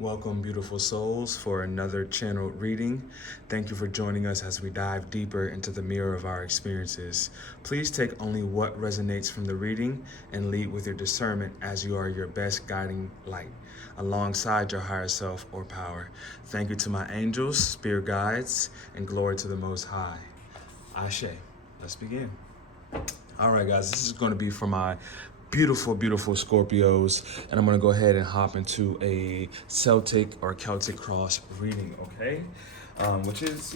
Welcome, beautiful souls, for another channeled reading. Thank you for joining us as we dive deeper into the mirror of our experiences. Please take only what resonates from the reading and lead with your discernment as you are your best guiding light, alongside your higher self or power. Thank you to my angels, spirit guides, and glory to the Most High. Ashe. Let's begin. All right, guys, this is going to be for my beautiful, beautiful Scorpios, and I'm going to go ahead and hop into a Celtic or Celtic cross reading, okay? Which is,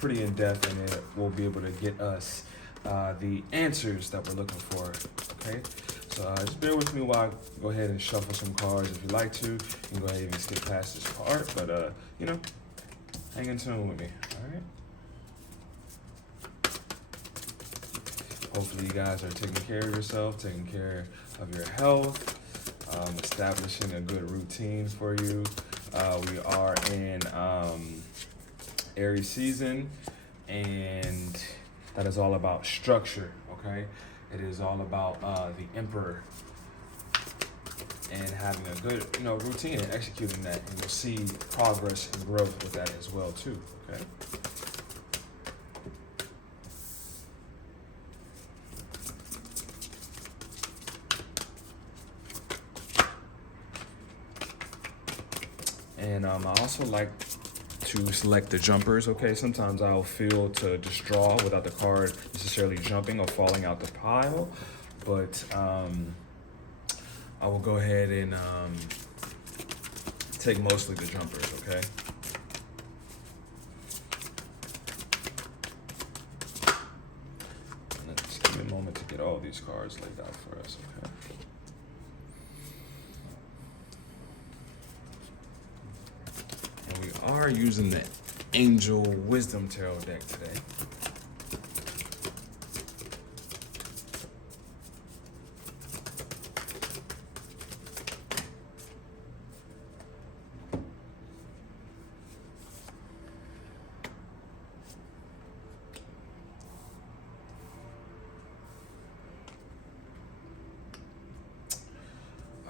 pretty in-depth, and it will be able to get us the answers that we're looking for, okay? So just bear with me while I go ahead and shuffle some cards. If you'd like to, you can go ahead and even skip past this part, but, hang in tune with me, all right? Hopefully you guys are taking care of yourself, taking care of your health, establishing a good routine for you. We are in Aries season, and that is all about structure, okay? It is all about the Emperor and having a good, routine and executing that, and you'll see progress and growth with that as well too, okay? And I also like to select the jumpers, okay? Sometimes I'll feel to just draw without the card necessarily jumping or falling out the pile, but I will go ahead and take mostly the jumpers, okay? And then just give me a moment to get all these cards laid out for us, okay? We are using the Angel Wisdom Tarot deck today.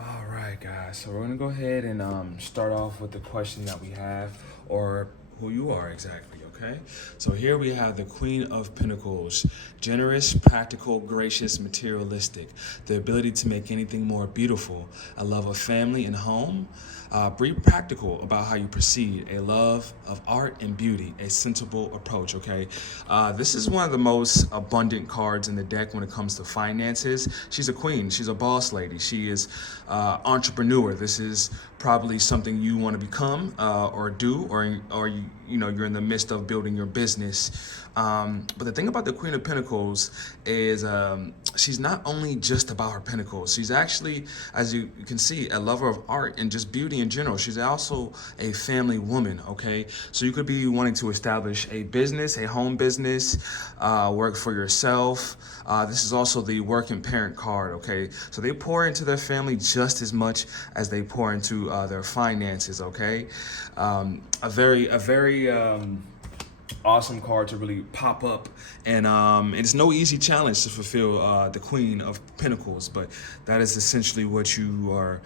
All right, guys, so we're gonna go ahead and start off with the question that we have, or who you are exactly, okay? So here we have the Queen of Pentacles, generous, practical, gracious, materialistic, the ability to make anything more beautiful, a love of family and home, be practical about how you proceed, a love of art and beauty, a sensible approach, okay? This is one of the most abundant cards in the deck when it comes to finances. She's a queen, she's a boss lady, she is entrepreneur. This is probably something you want to become or do, or you're in the midst of building your business. But the thing about the Queen of Pentacles is she's not only just about her pentacles. She's actually, as you can see, a lover of art and just beauty in general. She's also a family woman, okay? So you could be wanting to establish a business, a home business, work for yourself. This is also the working parent card, okay? So they pour into their family just as much as they pour into their finances, okay? A very awesome card to really pop up, and it's no easy challenge to fulfill the Queen of Pentacles, but that is essentially what you are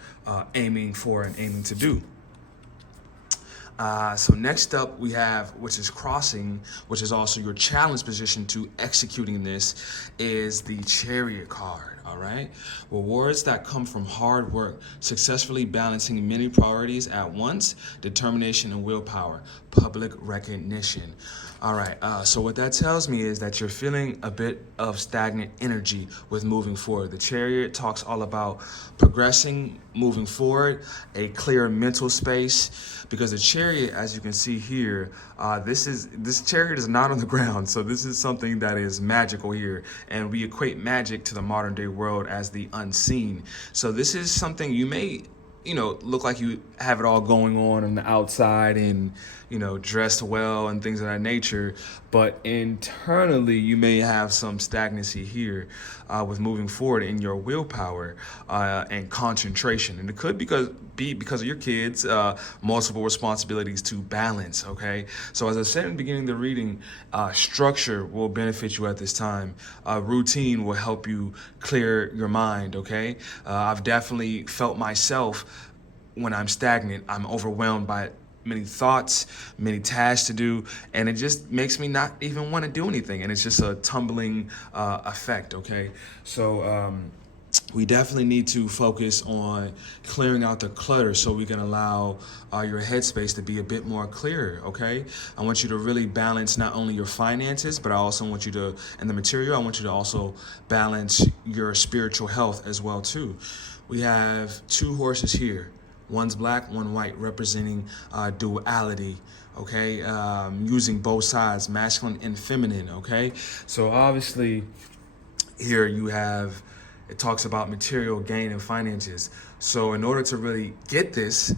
aiming for and aiming to do. So next up we have, which is crossing, which is also your challenge position to executing this, is the Chariot card. All right, rewards that come from hard work, successfully balancing many priorities at once, determination and willpower, public recognition. All right, so what that tells me is that you're feeling a bit of stagnant energy with moving forward. The Chariot talks all about progressing, moving forward, a clear mental space, because the Chariot, as you can see here, this Chariot is not on the ground, so this is something that is magical here, and we equate magic to the modern day world as the unseen. So this is something you may look like you have it all going on the outside and, dressed well and things of that nature. But internally, you may have some stagnancy here with moving forward in your willpower and concentration. And it could be because of your kids, multiple responsibilities to balance, okay? So as I said in the beginning of the reading, structure will benefit you at this time. Routine will help you clear your mind, okay? I've definitely felt myself when I'm stagnant, I'm overwhelmed by many thoughts, many tasks to do, and it just makes me not even want to do anything. And it's just a tumbling effect, okay? So we definitely need to focus on clearing out the clutter so we can allow your headspace to be a bit more clear, okay? I want you to really balance not only your finances, but I also want you to, and the material, I want you to also balance your spiritual health as well too. We have two horses here. One's black, one white, representing duality, okay? Using both sides, masculine and feminine, okay? So obviously here you have, it talks about material gain and finances. So in order to really get this,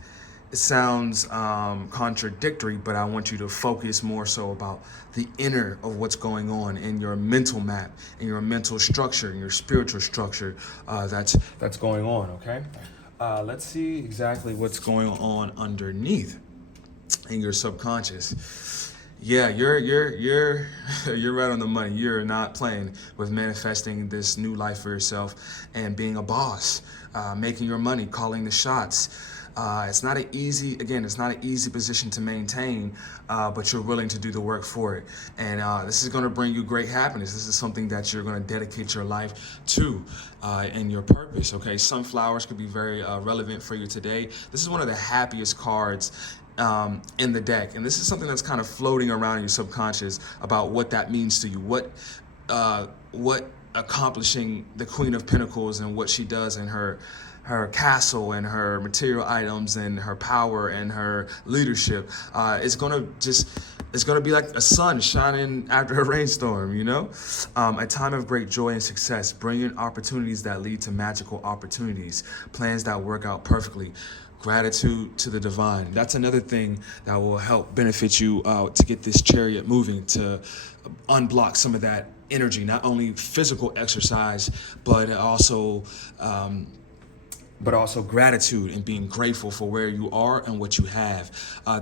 it sounds contradictory, but I want you to focus more so about the inner of what's going on in your mental map, in your mental structure, in your spiritual structure that's going on, okay? Let's see exactly what's going on underneath in your subconscious. Yeah, you're you're right on the money. You're not playing with manifesting this new life for yourself and being a boss, making your money, calling the shots. It's not an easy position to maintain, but you're willing to do the work for it. And this is going to bring you great happiness. This is something that you're going to dedicate your life to and your purpose, okay? Sunflowers could be very relevant for you today. This is one of the happiest cards in the deck. And this is something that's kind of floating around in your subconscious about what that means to you. What accomplishing the Queen of Pentacles and what she does in her castle and her material items and her power and her leadership it's gonna be like a sun shining after a rainstorm, you know? A time of great joy and success, brilliant opportunities that lead to magical opportunities, plans that work out perfectly, gratitude to the divine. That's another thing that will help benefit you to get this chariot moving, to unblock some of that energy, not only physical exercise, but also gratitude and being grateful for where you are and what you have.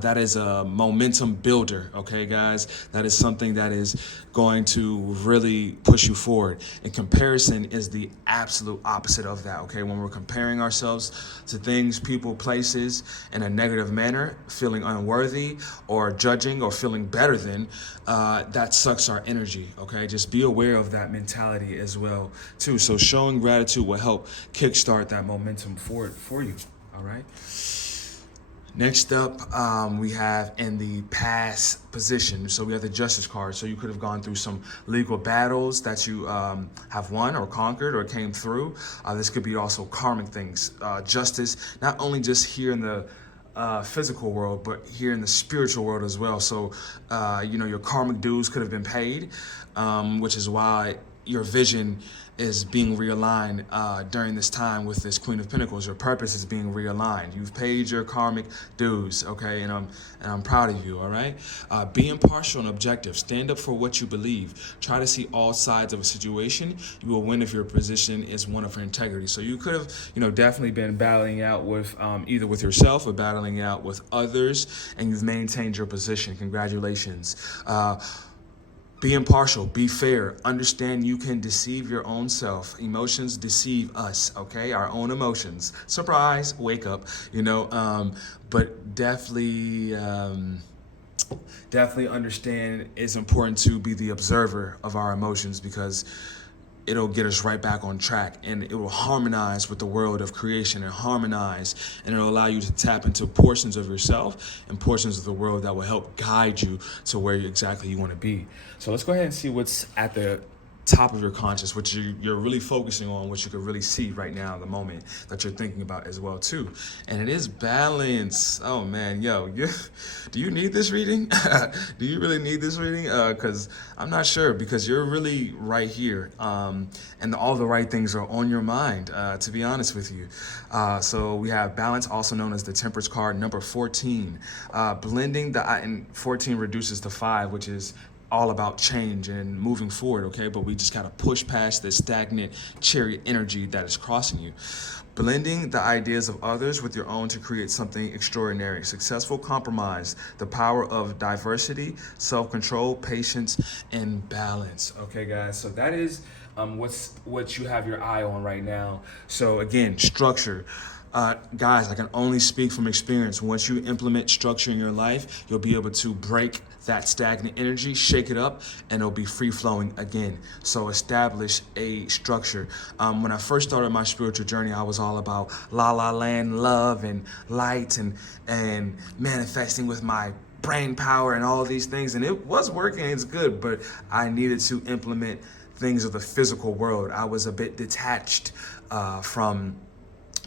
That is a momentum builder, okay, guys? That is something that is going to really push you forward. And comparison is the absolute opposite of that, okay? When we're comparing ourselves to things, people, places in a negative manner, feeling unworthy or judging or feeling better than, that sucks our energy, okay? Just be aware of that mentality as well, too. So showing gratitude will help kickstart that momentum forward for you, all right? Next up, we have in the past position. So we have the Justice card. So you could have gone through some legal battles that you have won or conquered or came through. This could be also karmic things. Justice, not only just here in the physical world, but here in the spiritual world as well. So, your karmic dues could have been paid, which is why your vision is being realigned during this time with this Queen of Pentacles. Your purpose is being realigned. You've paid your karmic dues, okay? And I'm proud of you, all right? Be impartial and objective. Stand up for what you believe. Try to see all sides of a situation. You will win if your position is one of integrity. So you could have, definitely been battling out with either with yourself or battling out with others, and you've maintained your position. Congratulations. Be impartial, be fair, understand you can deceive your own self. Emotions deceive us, okay? Our own emotions. Surprise, wake up, but definitely understand it's important to be the observer of our emotions, because it'll get us right back on track, and it will harmonize with the world of creation and it'll allow you to tap into portions of yourself and portions of the world that will help guide you to where exactly you want to be. So let's go ahead and see what's at the top of your conscious, which you're really focusing on, which you can really see right now in the moment that you're thinking about as well too. And it is balance. Oh man, do you need this reading? Do you really need this reading? Because I'm not sure, because you're really right here, and all the right things are on your mind, to be honest with you. So we have balance, also known as the Temperance card, number 14. Blending and 14 reduces to 5, which is all about change and moving forward, okay? But we just gotta push past this stagnant chariot energy that is crossing you. Blending the ideas of others with your own to create something extraordinary. Successful compromise, the power of diversity, self-control, patience, and balance. Okay, guys, so that is what you have your eye on right now. So again, structure. Guys, I can only speak from experience. Once you implement structure in your life, you'll be able to break that stagnant energy, shake it up, and it'll be free flowing again. So establish a structure. When I first started my spiritual journey, I was all about la la land, love and light, and manifesting with my brain power and all these things. And it was working, it's good, but I needed to implement things of the physical world. I was a bit detached from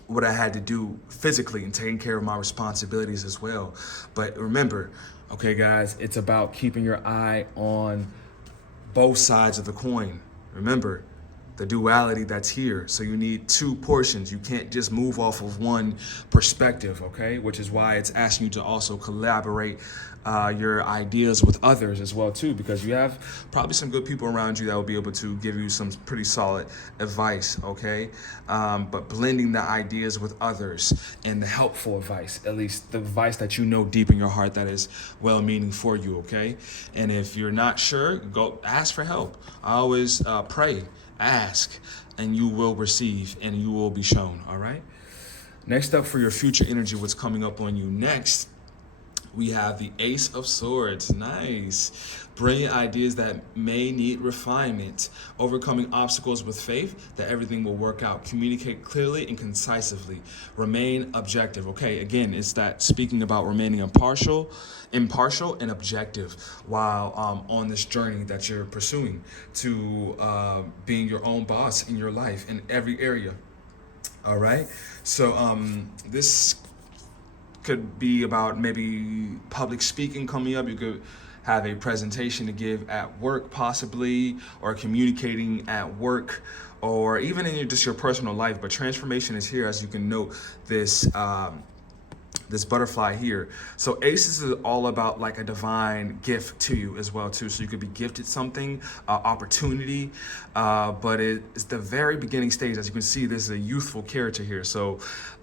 what I had to do physically and taking care of my responsibilities as well. But remember, okay guys, it's about keeping your eye on both sides of the coin. Remember the duality that's here. So you need two portions. You can't just move off of one perspective, okay? Which is why it's asking you to also collaborate your ideas with others as well too, because you have probably some good people around you that will be able to give you some pretty solid advice, okay? But blending the ideas with others and the helpful advice, at least the advice that you know deep in your heart that is well-meaning for you, okay? And if you're not sure, go ask for help. I always pray, ask, and you will receive and you will be shown, all right? Next up for your future energy, what's coming up on you next, we have the Ace of Swords. Nice. Brilliant ideas that may need refinement. Overcoming obstacles with faith that everything will work out. Communicate clearly and concisely. Remain objective. Okay, again, it's that speaking about remaining impartial and objective while on this journey that you're pursuing to being your own boss in your life in every area. All right. So this could be about maybe public speaking coming up. You could have a presentation to give at work possibly, or communicating at work, or even in just your personal life. But transformation is here, as you can note this this butterfly here. So aces is all about like a divine gift to you as well too. So you could be gifted something, opportunity, but it's the very beginning stage. As you can see, this is a youthful character here. So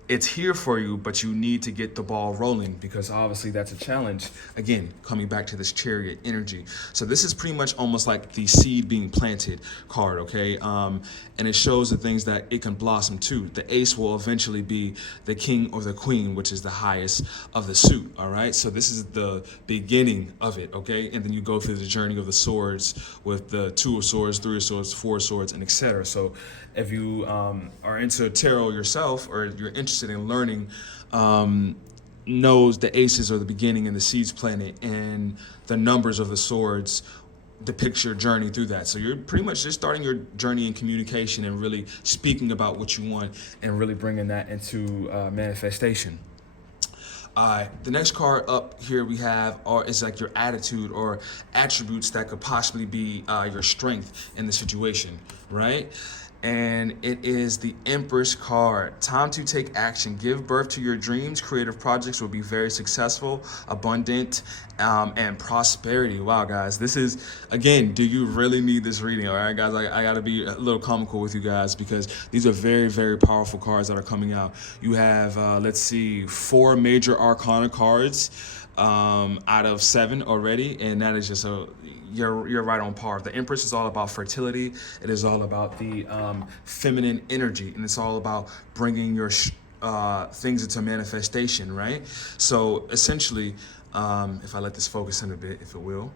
it's here for you, but you need to get the ball rolling, because obviously that's a challenge. Again, coming back to this Chariot energy. So this is pretty much almost like the seed being planted card, okay? And it shows the things that it can blossom to. The ace will eventually be the king or the queen, which is the highest of the suit, all right? So this is the beginning of it, okay? And then you go through the journey of the swords with the 2 of swords, 3 of swords, 4 of swords, and etc. So if you are into tarot yourself, or you're interested in learning, knows the aces are the beginning and the seeds planted, and the numbers of the swords depicts your journey through that. So you're pretty much just starting your journey in communication and really speaking about what you want and really bringing that into manifestation. The next card up here we have is like your attitude or attributes that could possibly be your strength in the situation, right? And it is the Empress card. Time to take action. Give birth to your dreams. Creative projects will be very successful, abundant, and prosperity. Wow, guys. This is, again, do you really need this reading? All right, guys, I got to be a little comical with you guys, because these are very, very powerful cards that are coming out. You have, let's see, 4 major arcana cards out of 7 already, and that is just you're right on par. The Empress is all about fertility. It is all about the feminine energy, and it's all about bringing your things into manifestation, right? So essentially, if I let this focus in a bit, if it will,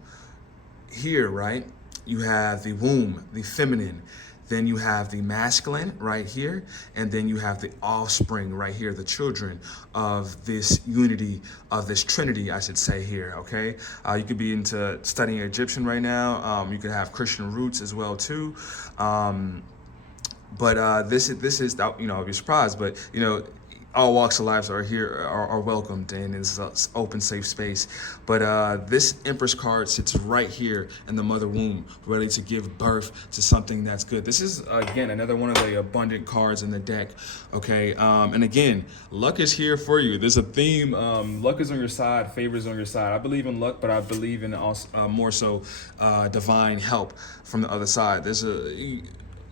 here, right, you have the womb, the feminine. Then you have the masculine right here, and then you have the offspring right here, the children of this unity, of this trinity, I should say here, okay? You could be into studying Egyptian right now. You could have Christian roots as well too. But this is, you know, I'll be surprised, but, you know, all walks of life are here, are welcomed, and it's an open, safe space. But this Empress card sits right here in the mother womb, ready to give birth to something that's good. This is, again, another one of the abundant cards in the deck, okay? And again, luck is here for you. There's a theme, luck is on your side, favor is on your side. I believe in luck, but I believe in also, more so divine help from the other side.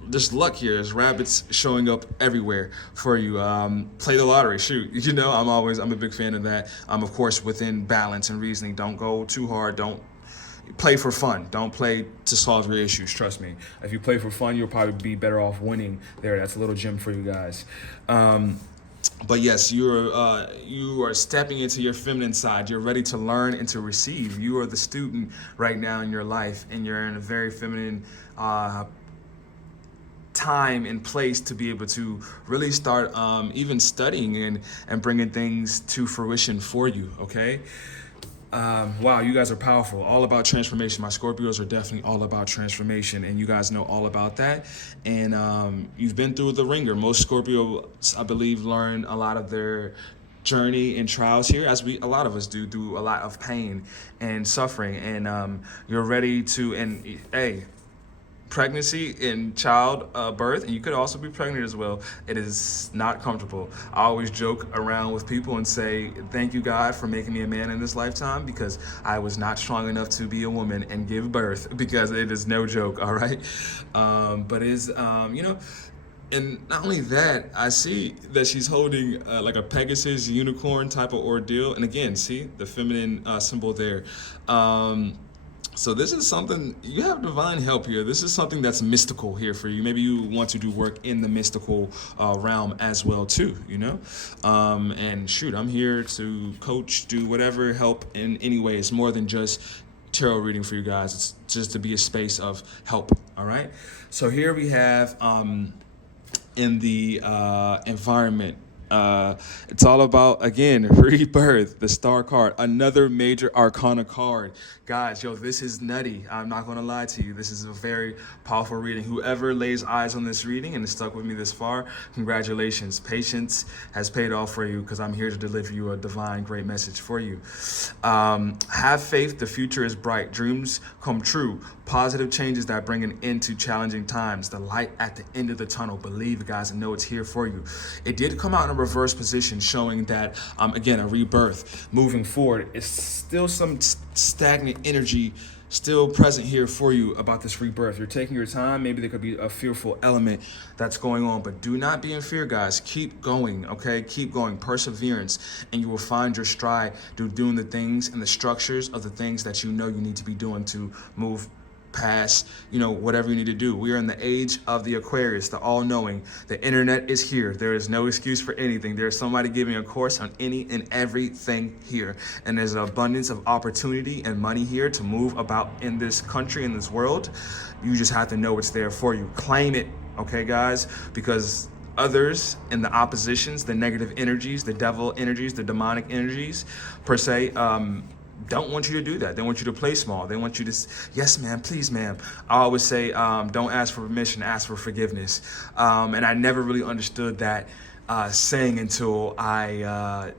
There's luck here. There's rabbits showing up everywhere for you. Play the lottery, shoot. You know, I'm a big fan of that. Of course, within balance and reasoning. Don't go too hard. Don't play for fun. Don't play to solve your issues. Trust me. If you play for fun, you'll probably be better off winning there. That's a little gem for you guys. But yes, you are stepping into your feminine side. You're ready to learn and to receive. You are the student right now in your life, and you're in a very feminine time and place to be able to really start even studying and bringing things to fruition for you. Okay. Wow, you guys are powerful. All about transformation. My Scorpios are definitely all about transformation, and you guys know all about that. And you've been through the ringer. Most Scorpios, I believe, learn a lot of their journey and trials here, as a lot of us do, through a lot of pain and suffering. And you're ready to. And hey, pregnancy and child birth, and you could also be pregnant as well, it is not comfortable. I always joke around with people and say, thank you, God, for making me a man in this lifetime, because I was not strong enough to be a woman and give birth, because it is no joke. All right. But it's and not only that, I see that she's holding like a Pegasus unicorn type of ordeal. And again, see the feminine symbol there. So this is something, you have divine help here. This is something that's mystical here for you. Maybe you want to do work in the mystical realm as well too, and shoot, I'm here to coach, do whatever, help in any way. It's more than just tarot reading for you guys. It's just to be a space of help. All right. So here we have in the environment. It's all about, again, rebirth, the star card, another major arcana card. Guys, yo, this is nutty. I'm not going to lie to you. This is a very powerful reading. Whoever lays eyes on this reading and has stuck with me this far, congratulations. Patience has paid off for you, because I'm here to deliver you a divine, great message for you. Have faith. The future is bright. Dreams come true. Positive changes that bring an end to challenging times. The light at the end of the tunnel. Believe, guys, and know it's here for you. It did come out in a reverse position, showing that, again, a rebirth. Moving forward, it's still some stagnant energy still present here for you about this rebirth. You're taking your time. Maybe there could be a fearful element that's going on, but do not be in fear, guys. Keep going, okay? Keep going. Perseverance, and you will find your stride doing the things and the structures of the things that you know you need to be doing to move past, whatever you need to do. We are in the age of the Aquarius, the all-knowing. The internet is here. There is no excuse for anything. There's somebody giving a course on any and everything here. And there's an abundance of opportunity and money here to move about in this country, in this world. You just have to know it's there for you. Claim it, okay, guys? Because others in the oppositions, the negative energies, the devil energies, the demonic energies, per se, don't want you to do that. They want you to play small. They want you to, yes, ma'am, please, ma'am. I always say, don't ask for permission, ask for forgiveness. And I never really understood that saying until I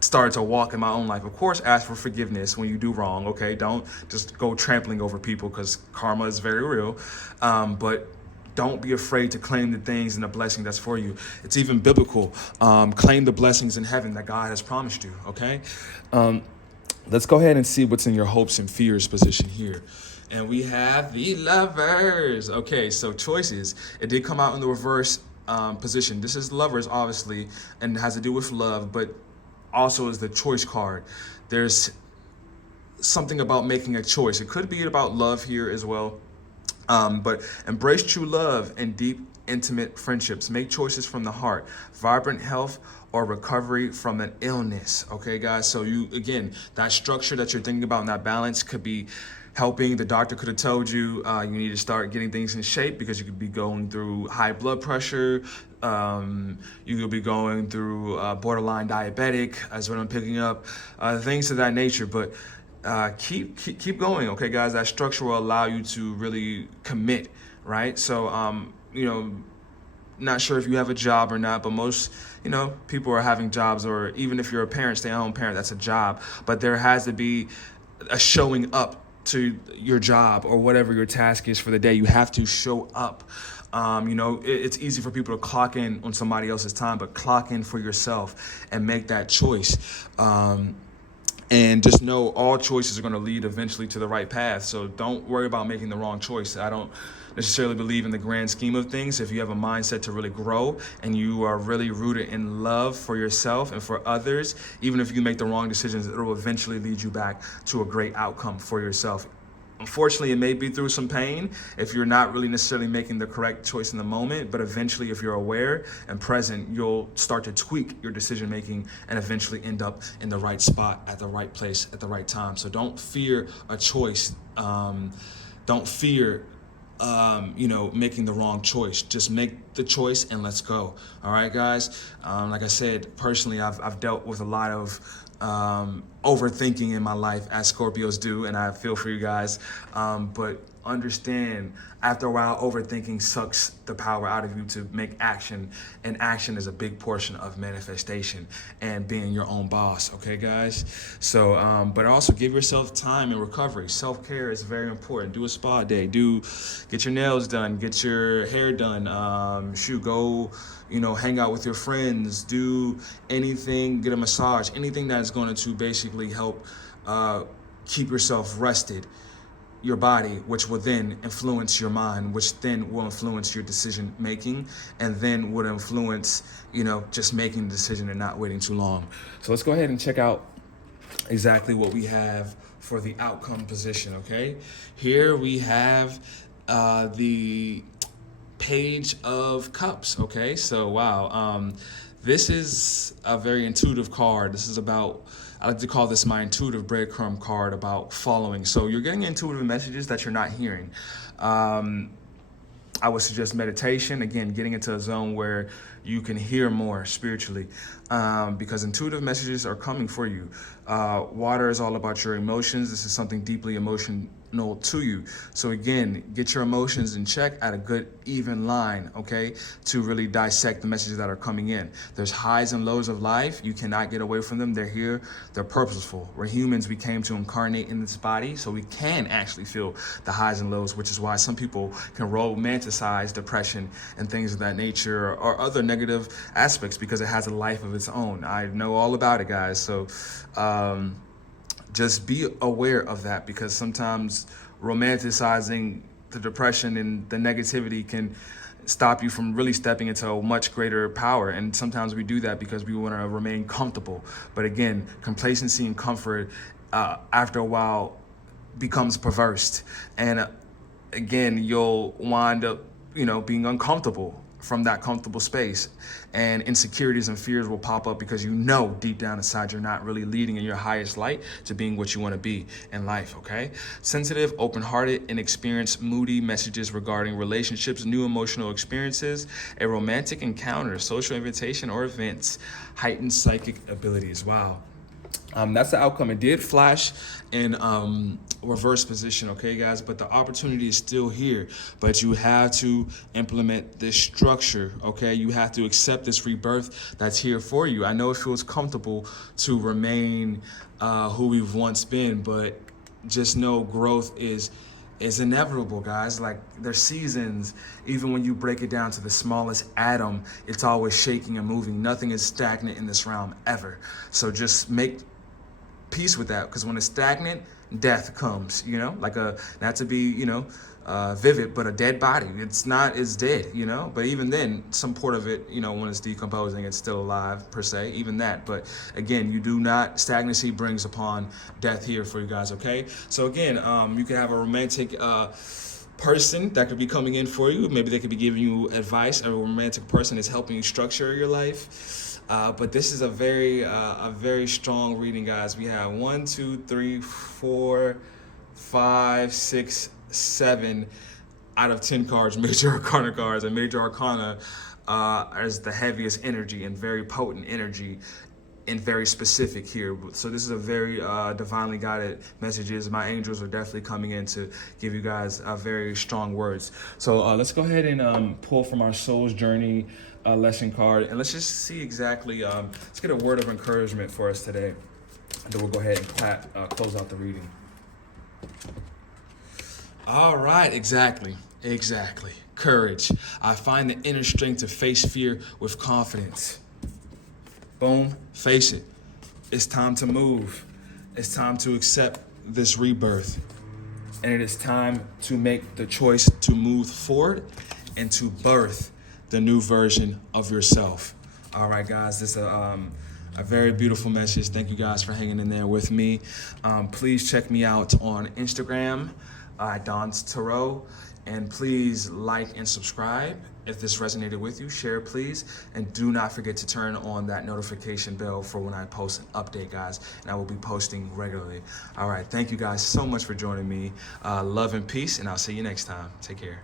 started to walk in my own life. Of course, ask for forgiveness when you do wrong, okay? Don't just go trampling over people, because karma is very real. But don't be afraid to claim the things and the blessing that's for you. It's even biblical. Claim the blessings in heaven that God has promised you, okay? Let's go ahead and see what's in your hopes and fears position here. And we have the Lovers. Okay, so choices. It did come out in the reverse position. This is Lovers, obviously, and it has to do with love, but also is the choice card. There's something about making a choice. It could be about love here as well. But embrace true love and deep, intimate friendships. Make choices from the heart. Vibrant health or recovery from an illness. Okay, guys? So you, again, that structure that you're thinking about and that balance could be helping. The doctor could have told you you need to start getting things in shape, because you could be going through high blood pressure. You could be going through borderline diabetic, as what I'm picking up, things of that nature. But keep going, okay, guys? That structure will allow you to really commit, right? So, not sure if you have a job or not, but most, people are having jobs, or even if you're a parent, stay-at-home parent, that's a job. But there has to be a showing up to your job or whatever your task is for the day. You have to show up. It's easy for people to clock in on somebody else's time, but clock in for yourself and make that choice. And just know all choices are going to lead eventually to the right path. So don't worry about making the wrong choice. I don't necessarily believe in the grand scheme of things. If you have a mindset to really grow and you are really rooted in love for yourself and for others, even if you make the wrong decisions, it will eventually lead you back to a great outcome for yourself. Unfortunately, it may be through some pain if you're not really necessarily making the correct choice in the moment, but eventually if you're aware and present, you'll start to tweak your decision making and eventually end up in the right spot at the right place at the right time. So don't fear a choice. Don't fear making the wrong choice. Just make the choice and let's go. All right, guys. Like I said, personally, I've dealt with a lot of overthinking in my life, as Scorpios do, and I feel for you guys. But understand, after a while, overthinking sucks the power out of you to make action, and action is a big portion of manifestation and being your own boss. Okay, guys. So, but also give yourself time and recovery. Self-care is very important. Do a spa day. Get your nails done. Get your hair done. Go. Hang out with your friends, do anything, get a massage, anything that is going to basically help keep yourself rested, your body, which will then influence your mind, which then will influence your decision making, and then would influence, just making the decision and not waiting too long. So let's go ahead and check out exactly what we have for the outcome position, okay? Here we have the Page of Cups. Okay, so wow, this is a very intuitive card. This is about, I like to call this my intuitive breadcrumb card about following. So you're getting intuitive messages that you're not hearing. I would suggest meditation, again, getting into a zone where you can hear more spiritually, because intuitive messages are coming for you. Water is all about your emotions. This is something deeply emotional to you. So again, get your emotions in check at a good even line, okay, to really dissect the messages that are coming in. There's highs and lows of life. You cannot get away from them. They're here. They're purposeful. We're humans. We came to incarnate in this body, so we can actually feel the highs and lows, which is why some people can romanticize depression and things of that nature, or other negative aspects, because it has a life of its own. I know all about it, guys. So just be aware of that, because sometimes romanticizing the depression and the negativity can stop you from really stepping into a much greater power. And sometimes we do that because we want to remain comfortable. But again, complacency and comfort after a while becomes perverse. And again, you'll wind up, being uncomfortable from that comfortable space, and insecurities and fears will pop up because deep down inside you're not really leading in your highest light to being what you want to be in life. Okay, sensitive, open-hearted, inexperienced, moody messages regarding relationships, new emotional experiences, a romantic encounter, social invitation or events, heightened psychic abilities. Wow. That's the outcome. It did flash in reverse position, okay, guys? But the opportunity is still here. But you have to implement this structure, okay? You have to accept this rebirth that's here for you. I know it feels comfortable to remain who we've once been, but just know growth is inevitable, guys. Like, there's seasons. Even when you break it down to the smallest atom, it's always shaking and moving. Nothing is stagnant in this realm ever. So just make peace with that, because when it's stagnant, death comes, like not to be, vivid, but a dead body. It's dead, but even then, some part of it, when it's decomposing, it's still alive per se, even that. But again, stagnancy brings upon death here for you guys, okay? So again, you can have a romantic person that could be coming in for you. Maybe they could be giving you advice. A romantic person is helping you structure your life. But this is a very strong reading, guys. We have 1, 2, 3, 4, 5, 6, 7 out of 10 cards, major arcana cards, and major arcana is the heaviest energy and very potent energy and very specific here. So this is a very divinely guided messages. My angels are definitely coming in to give you guys very strong words. So let's go ahead and pull from our soul's journey lesson card, and let's just see exactly, let's get a word of encouragement for us today. And then we'll go ahead and close out the reading. All right, exactly. Courage. I find the inner strength to face fear with confidence. Boom, face it. It's time to move. It's time to accept this rebirth. And it is time to make the choice to move forward and to birth the new version of yourself. All right, guys, this is a very beautiful message. Thank you guys for hanging in there with me. Please check me out on Instagram. Donstarot. And please like and subscribe if this resonated with you. Share, please. And do not forget to turn on that notification bell for when I post an update, guys. And I will be posting regularly. All right. Thank you guys so much for joining me. Love and peace. And I'll see you next time. Take care.